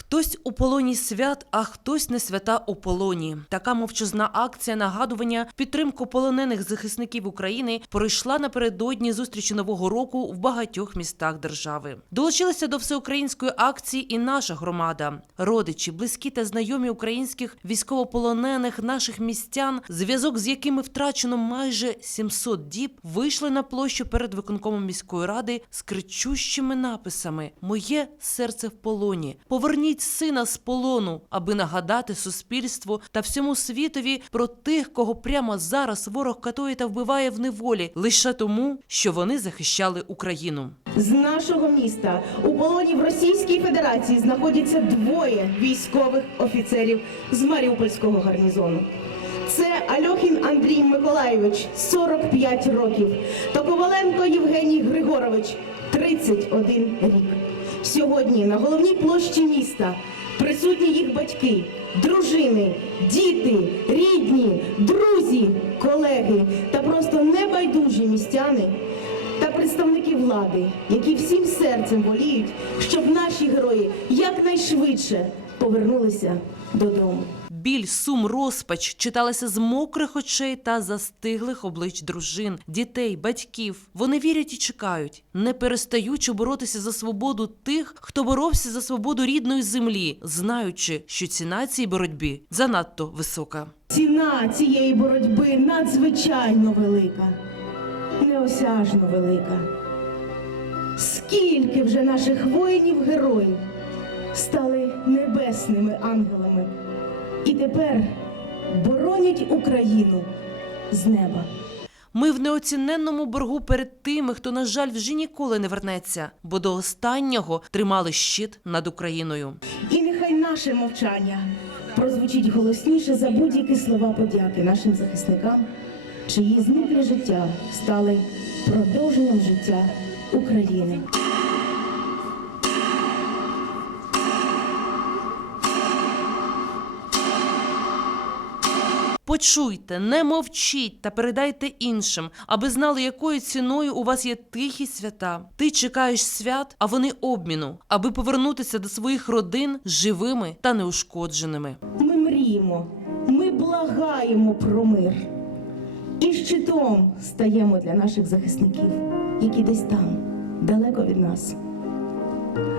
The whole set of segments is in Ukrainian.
Хтось у полоні свят, а хтось не свята у полоні. Така мовчазна акція нагадування підтримку полонених захисників України пройшла напередодні зустрічі нового року в багатьох містах держави. Долучилася до всеукраїнської акції і наша громада. Родичі, близькі та знайомі українських військовополонених наших містян, зв'язок з якими втрачено майже 700 діб, вийшли на площу перед виконкомом міської ради з кричущими написами: Моє серце в полоні. Поверніть сина з полону, аби нагадати суспільству та всьому світові про тих, кого прямо зараз ворог катує та вбиває в неволі лише тому, що вони захищали Україну. З нашого міста у полоні в Російській Федерації знаходяться двоє військових офіцерів з Маріупольського гарнізону. Це Альохін Андрій Миколайович, 45 років, та Коваленко Євгеній Григорович, 31 рік. Сьогодні на головній площі міста присутні їх батьки, дружини, діти, рідні, друзі, колеги та просто небайдужі містяни та представники влади, які всім серцем воліють, щоб наші герої якнайшвидше повернулися додому. Біль, сум, розпач читалися з мокрих очей та застиглих облич дружин, дітей, батьків. Вони вірять і чекають, не перестаючи боротися за свободу тих, хто боровся за свободу рідної землі, знаючи, що ціна цій боротьбі занадто висока. Ціна цієї боротьби надзвичайно велика, неосяжно велика. Скільки вже наших воїнів-героїв стали небесними ангелами тепер боронять Україну з неба. Ми в неоціненному боргу перед тими, хто, на жаль, вже ніколи не вернеться, бо до останнього тримали щит над Україною. І нехай наше мовчання прозвучить голосніше за будь-які слова подяки нашим захисникам, чиї зниклі життя стали продовженням життя України. Почуйте, не мовчіть та передайте іншим, аби знали, якою ціною у вас є тихі свята. Ти чекаєш свят, а вони обміну, аби повернутися до своїх родин живими та неушкодженими. Ми мріємо, ми благаємо про мир. І щитом стаємо для наших захисників, які десь там, далеко від нас.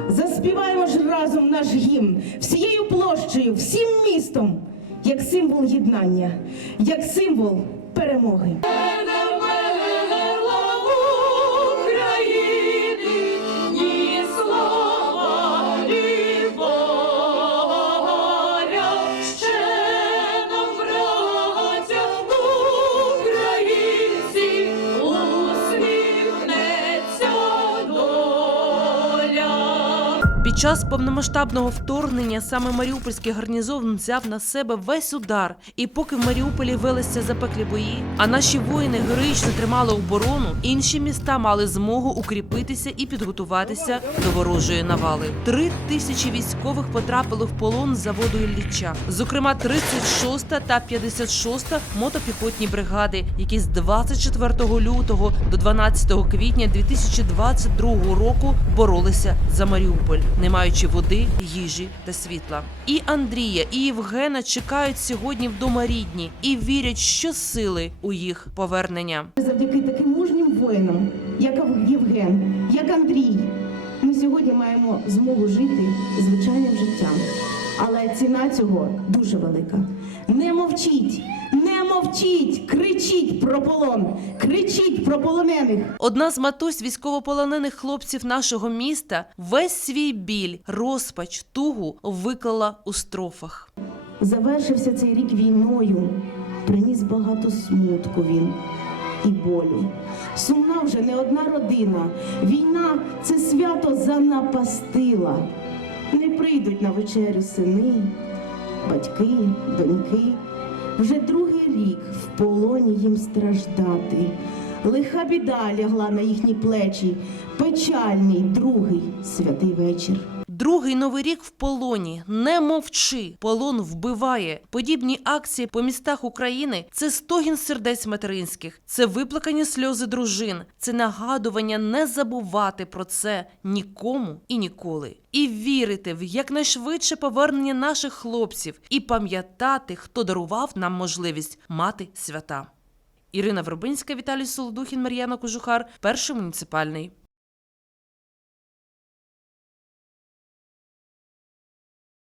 Заспіваємо ж разом наш гімн всією площею, всім містом, як символ єднання, як символ перемоги. Під час повномасштабного вторгнення саме Маріупольський гарнізон взяв на себе весь удар. І поки в Маріуполі велися запеклі бої, а наші воїни героїчно тримали оборону, інші міста мали змогу укріпитися і підготуватися до ворожої навали. Три тисячі військових потрапили в полон з заводу Ілліча, зокрема 36-та та 56-та мотопіхотні бригади, які з 24 лютого до 12 квітня 2022 року боролися за Маріуполь, не маючи води, їжі та світла. І Андрія, і Євгена чекають сьогодні вдома рідні і вірять що сили у їх повернення. Завдяки таким мужнім воїнам, як Євген, як Андрій, ми сьогодні маємо змогу жити звичайним життям. Але ціна цього дуже велика. Не мовчіть, не мовчіть, кричіть про полон, кричіть про полонених. Одна з матусь військовополонених хлопців нашого міста весь свій біль, розпач, тугу виклала у строфах. Завершився цей рік війною, приніс багато смутку він і болю. Сумна вже не одна родина. Війна це свято занапастила. Не прийдуть на вечерю сини, батьки, доньки. Вже другий рік в полоні їм страждати. Лиха біда лягла на їхні плечі, печальний другий святий вечір. Другий новий рік в полоні. Не мовчи. Полон вбиває. Подібні акції по містах України це стогін сердець материнських, це виплакані сльози дружин, це нагадування не забувати про це нікому і ніколи. І вірити в якнайшвидше повернення наших хлопців, і пам'ятати, хто дарував нам можливість мати свята. Ірина Вербинська, Віталій Солодухін, Мар'яна Кожухар, перший муніципальний.